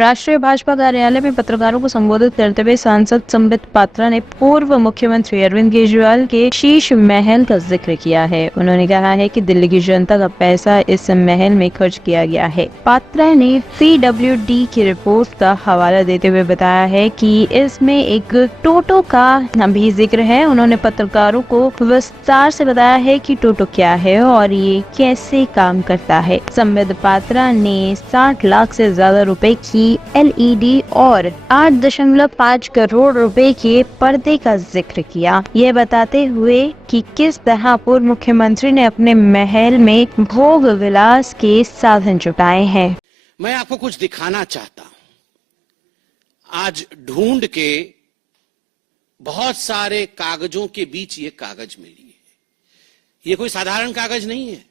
राष्ट्रीय भाजपा कार्यालय में पत्रकारों को संबोधित करते हुए सांसद संबित पात्रा ने पूर्व मुख्यमंत्री अरविंद केजरीवाल के शीश महल का जिक्र किया है। उन्होंने कहा है कि दिल्ली की जनता का पैसा इस महल में खर्च किया गया है। पात्रा ने PWD की रिपोर्ट का हवाला देते हुए बताया है कि इसमें एक टोटो का भी जिक्र है। उन्होंने पत्रकारों को विस्तार से बताया है कि टोटो क्या है और ये कैसे काम करता है। संबित पात्रा ने 60 लाख से ज्यादा रुपए की LED और 8.5 करोड़ रुपए के पर्दे का जिक्र किया। ये बताते हुए कि किस तरह पूर्व मुख्यमंत्री ने अपने महल में भोग विलास के साधन जुटाए हैं। मैं आपको कुछ दिखाना चाहता हूं। आज ढूंढ के बहुत सारे कागजों के बीच ये कागज मिली है। ये कोई साधारण कागज नहीं है।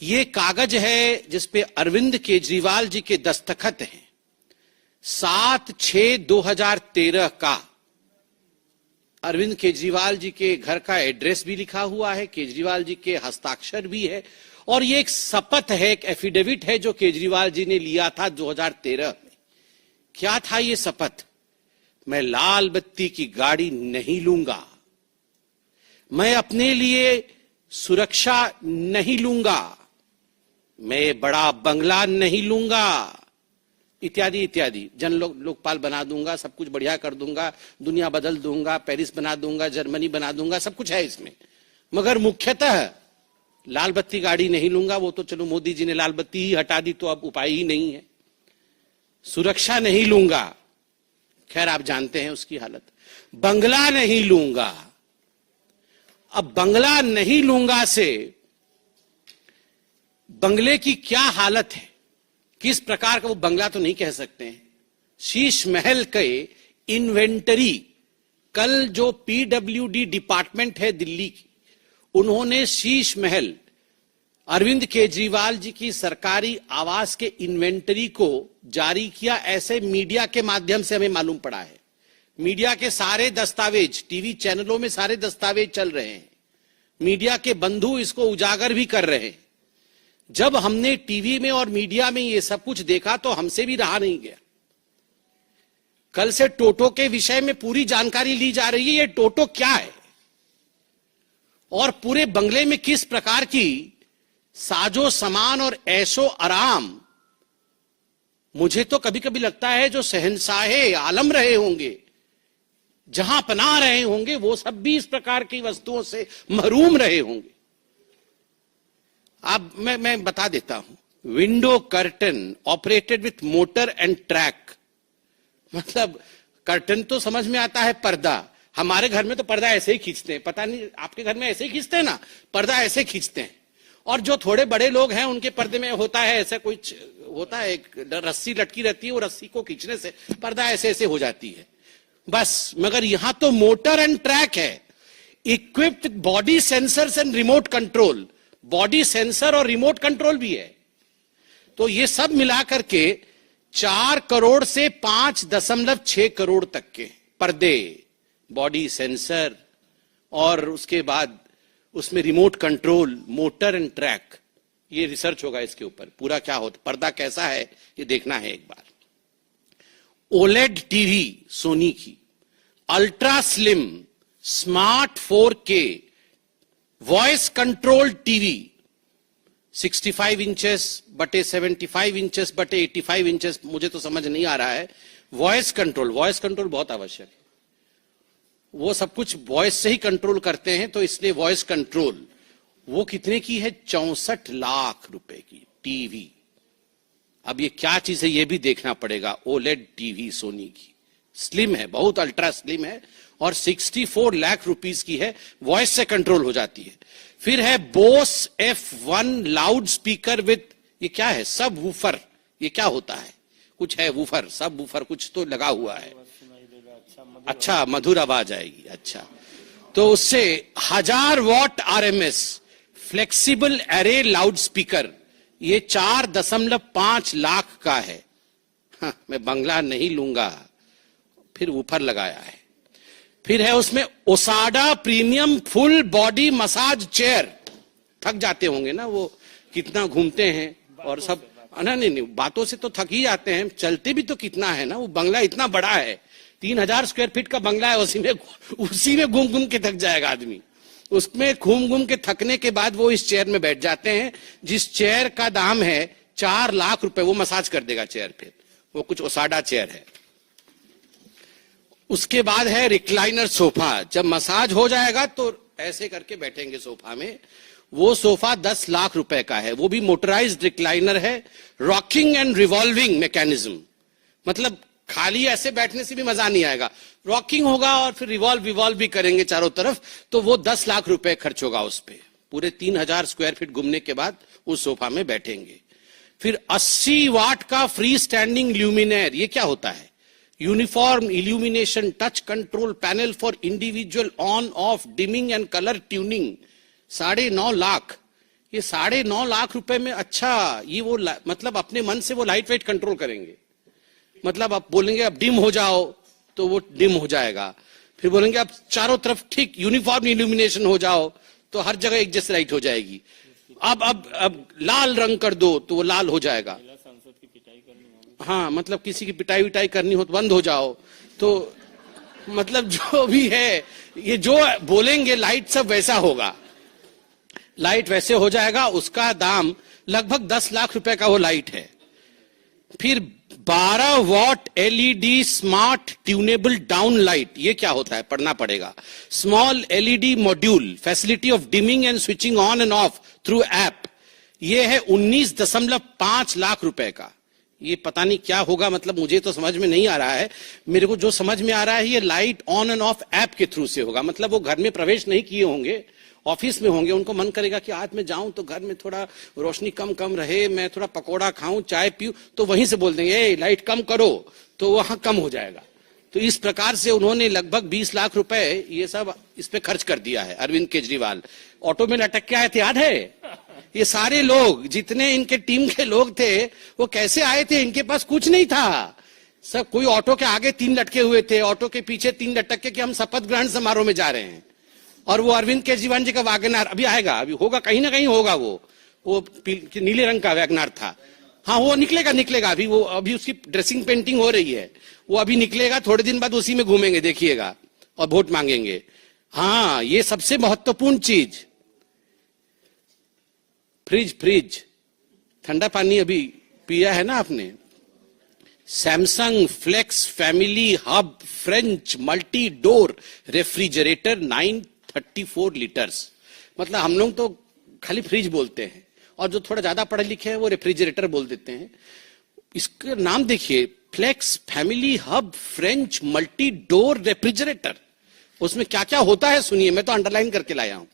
ये कागज है जिसपे अरविंद केजरीवाल जी के दस्तखत हैं। 7/6/2013 का अरविंद केजरीवाल जी के घर का एड्रेस भी लिखा हुआ है, केजरीवाल जी के हस्ताक्षर भी है, और ये एक शपथ है, एक एफिडेविट है जो केजरीवाल जी ने लिया था 2013 में। क्या था ये शपथ? मैं लाल बत्ती की गाड़ी नहीं लूंगा, मैं अपने लिए सुरक्षा नहीं लूंगा, मैं बड़ा बंगला नहीं लूंगा, इत्यादि इत्यादि। लोकपाल बना दूंगा, सब कुछ बढ़िया कर दूंगा, दुनिया बदल दूंगा, पेरिस बना दूंगा, जर्मनी बना दूंगा, सब कुछ है इसमें। मगर मुख्यतः लाल बत्ती गाड़ी नहीं लूंगा। वो तो चलो मोदी जी ने लाल बत्ती ही हटा दी तो अब उपाय ही नहीं है। सुरक्षा नहीं लूंगा, खैर आप जानते हैं उसकी हालत। बंगला नहीं लूंगा। अब बंगला नहीं लूंगा से बंगले की क्या हालत है, किस प्रकार का वो बंगला तो नहीं कह सकते हैं। शीश महल के इन्वेंटरी, कल जो PWD डिपार्टमेंट है दिल्ली की, उन्होंने शीश महल अरविंद केजरीवाल जी की सरकारी आवास के इन्वेंटरी को जारी किया, ऐसे मीडिया के माध्यम से हमें मालूम पड़ा है। मीडिया के सारे दस्तावेज, टीवी चैनलों में सारे दस्तावेज चल रहे हैं, मीडिया के बंधु इसको उजागर भी कर रहे हैं। जब हमने टीवी में और मीडिया में ये सब कुछ देखा तो हमसे भी रहा नहीं गया। कल से टोटो के विषय में पूरी जानकारी ली जा रही है। ये टोटो क्या है और पूरे बंगले में किस प्रकार की साजो सामान और ऐशो आराम। मुझे तो कभी कभी लगता है जो शहंशाहे आलम रहे होंगे, जहां पनाह रहे होंगे, वो सब भी इस प्रकार की वस्तुओं से महरूम रहे होंगे। अब मैं बता देता हूं। Window curtain operated with motor and track. मतलब कर्टन तो समझ में आता है, पर्दा। हमारे घर में तो पर्दा ऐसे ही खींचते हैं, पता नहीं आपके घर में ऐसे ही खींचते हैं ना, पर्दा ऐसे खींचते हैं। और जो थोड़े बड़े लोग हैं उनके पर्दे में होता है ऐसा कुछ होता है, एक रस्सी लटकी रहती है, वो रस्सी को खींचने से पर्दा ऐसे ऐसे हो जाती है बस। मगर यहां तो मोटर एंड ट्रैक है, equipped body sensors and remote control. Body sensor और रिमोट कंट्रोल भी है। तो ये सब मिलाकर के 4 करोड़ से 5.6 करोड़ तक के पर्दे, बॉडी सेंसर और उसके बाद उसमें remote control, motor and track. ये रिसर्च होगा इसके ऊपर, पूरा क्या होता, पर्दा कैसा है ये देखना है एक बार। OLED टीवी सोनी की, ultra slim smart 4K voice control TV 65 inches बटे 75 इंचेस बटे 85 इंचेस। मुझे तो समझ नहीं आ रहा है। वॉइस कंट्रोल बहुत आवश्यक है। वो सब कुछ वॉइस से ही कंट्रोल करते हैं, तो इसलिए वॉइस कंट्रोल। वो कितने की है? 64 लाख रुपए की टीवी। अब ये क्या चीज है ये भी देखना पड़ेगा। OLED टीवी सोनी की, स्लिम है, बहुत अल्ट्रा स्लिम है और 64 लाख रुपीस की है, वॉइस से कंट्रोल हो जाती है। फिर है Bose F1 loud speaker with, ये क्या है? सब वूफर। ये क्या होता है? कुछ है वूफर, सब वूफर कुछ तो लगा हुआ है। अच्छा, मधुर आवाज आएगी। अच्छा, तो उससे 1000 what RMS flexible array loud speaker, ये 4.5 लाख का है। हाँ, मैं बंगला नहीं लूंगा। फिर ऊपर लगाया है। फिर है उसमें ओसाडा premium full body massage chair. थक जाते होंगे ना वो, कितना घूमते हैं और सब नहीं, बातों से तो थक ही जाते हैं, चलते भी तो कितना है ना। वो बंगला इतना बड़ा है, 3000 स्क्वायर फीट का बंगला है, उसी में घूम घूम के थक जाएगा आदमी। उसमें घूम घूम के थकने के बाद वो इस चेयर में बैठ जाते हैं, जिस चेयर का दाम है 4 लाख रुपए। वो मसाज कर देगा चेयर पे, वो कुछ ओसाडा चेयर है। उसके बाद है रिक्लाइनर सोफा। जब मसाज हो जाएगा तो ऐसे करके बैठेंगे सोफा में। वो सोफा 10 लाख रुपए का है, वो भी मोटराइज्ड रिक्लाइनर है, रॉकिंग एंड रिवॉल्विंग मैकेनिज्म। मतलब खाली ऐसे बैठने से भी मजा नहीं आएगा, रॉकिंग होगा और फिर रिवॉल्व भी करेंगे चारों तरफ, तो वो 10 लाख रुपए खर्च होगा उस पे। पूरे 3000 स्क्वायर फीट घूमने के बाद उस सोफा में बैठेंगे। फिर 80 वाट का फ्री स्टैंडिंग ल्यूमिनेयर। ये क्या होता है? Uniform illumination touch control panel for individual on off dimming and colour tuning. 9.5 lakh. ये 9.5 लाख रुपए में अच्छा, ये वो मतलब अपने मन से वो लाइट वेट कंट्रोल करेंगे। मतलब आप बोलेंगे अब डिम हो जाओ तो वो डिम हो जाएगा, फिर बोलेंगे अब चारों तरफ ठीक यूनिफॉर्म इल्यूमिनेशन हो जाओ तो हर जगह एक जैसी लाइट हो जाएगी। अब लाल रंग कर दो तो वो लाल हो जाएगा। हाँ, मतलब किसी की पिटाई विटाई करनी हो तो बंद हो जाओ। तो मतलब जो भी है, ये जो बोलेंगे लाइट सब वैसा होगा, लाइट वैसे हो जाएगा। उसका दाम लगभग 10 लाख रुपए का वो लाइट है। फिर 12 what LED smart tunable down light. ये क्या होता है? पढ़ना पड़ेगा। Small LED module, facility of dimming and switching on end of through app. ये है 19.5 लाख रुपए का। ये पता नहीं क्या होगा, मतलब मुझे तो समझ में नहीं आ रहा है। मेरे को जो समझ में आ रहा है, ये light on end of app के थ्रू से होगा। मतलब वो घर में प्रवेश नहीं किए होंगे, ऑफिस में होंगे, उनको मन करेगा कि आज मैं जाऊं तो घर में थोड़ा रोशनी कम कम रहे, मैं थोड़ा पकोड़ा खाऊं, चाय पीऊं, तो वहीं से बोल देंगे ए लाइट कम करो, तो वहां कम हो जाएगा। तो इस प्रकार से उन्होंने लगभग 20 लाख रुपए ये सब इस पे खर्च कर दिया है अरविंद केजरीवाल। ऑटो में लटक के आए थे, याद है? ये सारे लोग, जितने इनके टीम के लोग थे, वो कैसे आए थे? इनके पास कुछ नहीं था। सब कोई ऑटो के आगे 3 लटके हुए थे, ऑटो के पीछे 3 लटक के कि हम शपथ ग्रहण समारोह में जा रहे हैं। और वो अरविंद केजरीवाल जी का वैगनार अभी आएगा, अभी होगा, कहीं ना कहीं होगा। वो नीले रंग का वैगनार था। हाँ, वो निकलेगा अभी उसकी ड्रेसिंग पेंटिंग हो रही है, वो अभी निकलेगा। थोड़े दिन बाद उसी में घूमेंगे, देखिएगा, और वोट मांगेंगे। हाँ, ये सबसे महत्वपूर्ण चीज, फ्रिज ठंडा पानी अभी पिया है ना आपने? Samsung flex family hub French multi door refrigerator 934 litres. मतलब हम लोग तो खाली फ्रिज बोलते हैं, और जो थोड़ा ज्यादा पढ़े लिखे हैं वो रेफ्रिजरेटर बोल देते हैं। इसका नाम देखिए, flex family hub French multi door refrigerator. उसमें क्या क्या होता है सुनिए, मैं तो अंडरलाइन करके लाया हूं।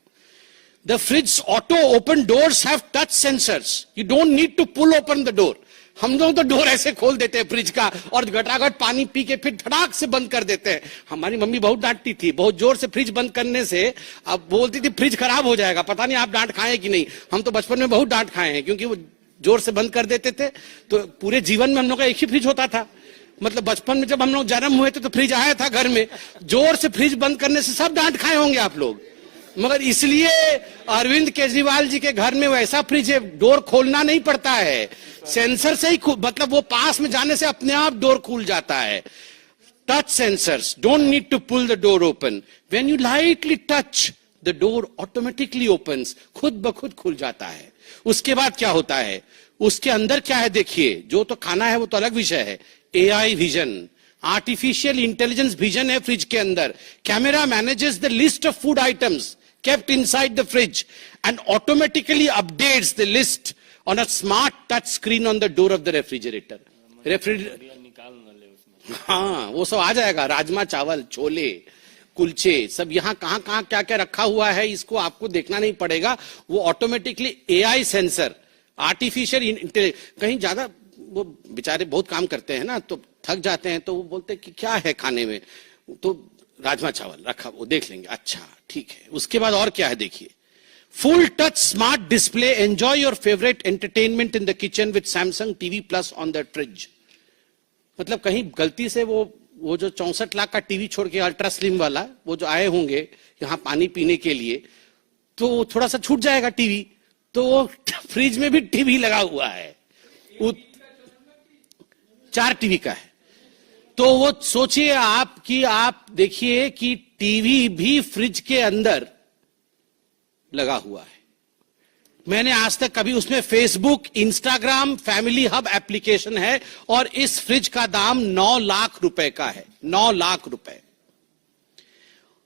The fridge auto open doors have touch sensors. You don't need to pull open the door. हम लोग तो डोर ऐसे खोल देते हैं फ्रिज का, और घटाघट पानी पी के फिर धड़ाक से बंद कर देते हैं। हमारी मम्मी बहुत डांटती थी, बहुत जोर से फ्रिज बंद करने से। अब बोलती थी फ्रिज खराब हो जाएगा। पता नहीं आप डांट खाए कि नहीं, हम तो बचपन में बहुत डांट खाए हैं, क्योंकि वो जोर से बंद कर देते थे। तो पूरे जीवन में हम लोग का एक ही फ्रिज होता था। मतलब बचपन में जब हम लोग जन्म हुए थे तो फ्रिज आया था घर में, जोर से फ्रिज बंद करने से सब डांट खाए होंगे आप लोग। मगर इसलिए अरविंद केजरीवाल जी के घर में वैसा फ्रिज है, डोर खोलना नहीं पड़ता है, सेंसर से ही, मतलब वो पास में जाने से अपने आप डोर खुल जाता है। Touch sensors, don't need to pull the door open, when you lightly touch the door automatically opens, खुद ब खुद खुल जाता है। उसके बाद क्या होता है, उसके अंदर क्या है देखिए। जो तो खाना है वो तो अलग विषय है। AI vision, artificial intelligence vision है फ्रिज के अंदर। Camera manages the list of food items kept inside the fridge and automatically updates the list on a smart touch screen on the door of the refrigerator. हाँ, वो सब आ जाएगा, राजमा चावल, छोले, कुलचे, सब यहाँ कहाँ कहाँ क्या क्या रखा हुआ है, इसको आपको देखना नहीं पड़ेगा। वो automatically AI sensor, artificial intelligence. कहीं ज्यादा वो बेचारे बहुत काम करते हैं ना, तो थक जाते हैं, तो वो बोलते हैं कि क्या है खाने में, तो राजमा चावल रखा, वो देख लेंगे, अच्छा ठीक है। उसके बाद और क्या है देखिए, full touch smart display, enjoy your favourite entertainment in the kitchen with Samsung TV plus on the fridge. मतलब कहीं गलती से वो जो 64 लाख का टीवी छोड़ के अल्ट्रा स्लिम वाला, वो जो आए होंगे यहाँ पानी पीने के लिए, तो थोड़ा सा छूट जाएगा टीवी, तो फ्रिज में भी टीवी लगा हुआ है। 4 टीवी का है। तो वो सोचिए आप कि आप देखिए कि टीवी भी फ्रिज के अंदर लगा हुआ है। मैंने आज तक कभी उसमें Facebook, Instagram, family hub application है और इस फ्रिज का दाम 9 लाख रुपए का है। 9 लाख रुपए।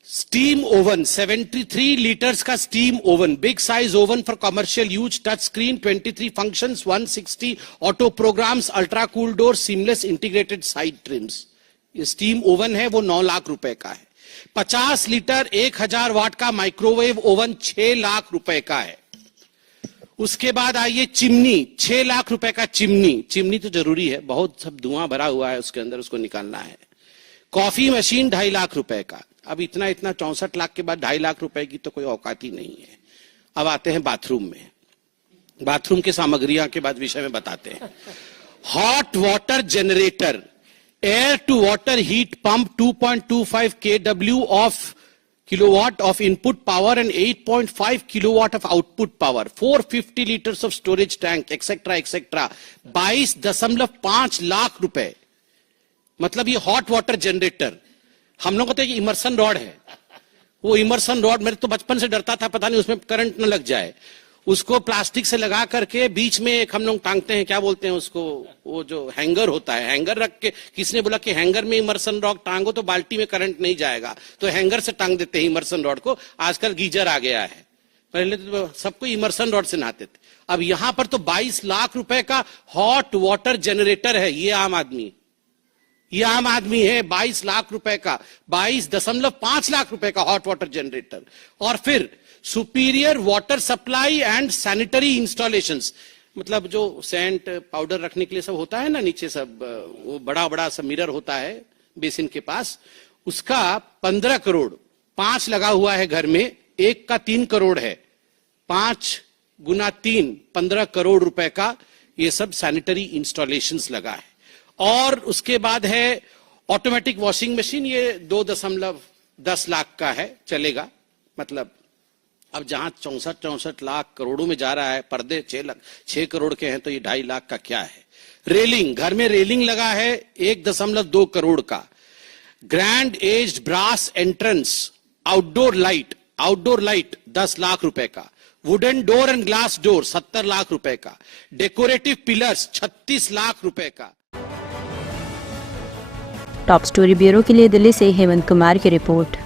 स्टीम ओवन 73 लीटर्स का steam oven, big size oven for commercial use, touch screen, 23 functions, 160 auto programs, ultra cool door, seamless integrated side trims. ये स्टीम ओवन है, वो 9 लाख रुपए का है। 50 लीटर 1000 वाट का माइक्रोवेव ओवन 6 लाख रुपए का है। उसके बाद आइए चिमनी, 6 लाख रुपए का चिमनी। चिमनी तो जरूरी है, बहुत सब धुआं भरा हुआ है उसके अंदर, उसको निकालना है। कॉफी मशीन 2.5 लाख रुपए का। अब इतना 64 लाख के बाद 2.5 लाख रुपए की तो कोई औकात ही नहीं है। अब आते हैं बाथरूम में। बाथरूम की सामग्रियां के बाद विषय में बताते हैं। Hot water generator, air to water heat pump, 2.25 kW of kilowatt of input power and 8.5 kilowatt of output power, 450 liters of storage tank, etc. etc. 22.5 lakh रुपए। मतलब ये हॉट वाटर जनरेटर। हम लोगों को तो ये इमर्सन रॉड है। वो इमर्सन रॉड मेरे तो बचपन से डरता था, पता नहीं उसमें करंट न लग जाए। उसको प्लास्टिक से लगा करके बीच में एक हम लोग टांगते हैं, क्या बोलते हैं उसको, वो जो हैंगर होता है, हैंगर रख के, किसने बोला कि हैंगर में इमर्सन रॉड टांगो तो बाल्टी में करंट नहीं जाएगा, तो हैंगर से टांग देते हैं इमर्सन रॉड को। आजकल गीजर आ गया है, पहले तो सबको इमर्सन रॉड से नहाते थे। अब यहां पर तो 22 लाख रुपए का हॉट वाटर जनरेटर है। ये आम आदमी है। 22 लाख रुपए का, 22.5 लाख रुपए का हॉट वाटर जनरेटर। और फिर superior water supply and sanitary installations, मतलब जो सेंट पाउडर रखने के लिए सब होता है ना नीचे, सब वो बड़ा बड़ा सब मिरर होता है बेसिन के पास, उसका 15 करोड़। 5 लगा हुआ है घर में, एक का 3 करोड़ है। 5 गुना 3, 15 करोड़ रुपए का ये सब सैनिटरी इंस्टॉलेशंस लगा है। और उसके बाद है ऑटोमेटिक वॉशिंग मशीन, ये 2.10 लाख का है, चलेगा। मतलब अब जहां 64 लाख करोड़ों में जा रहा है, पर्दे 6 करोड़ के हैं, तो ये 2.5 लाख का क्या है। रेलिंग, घर में रेलिंग लगा है 1.2 करोड़ का। Grand aged brass entrance, outdoor light 10 lakh रुपए का। Wooden door and glass door 70 lakh रुपए का। डेकोरेटिव पिलर्स 36 लाख रुपए का। टॉप स्टोरी ब्यूरो के लिए दिल्ली से हेमंत कुमार की रिपोर्ट।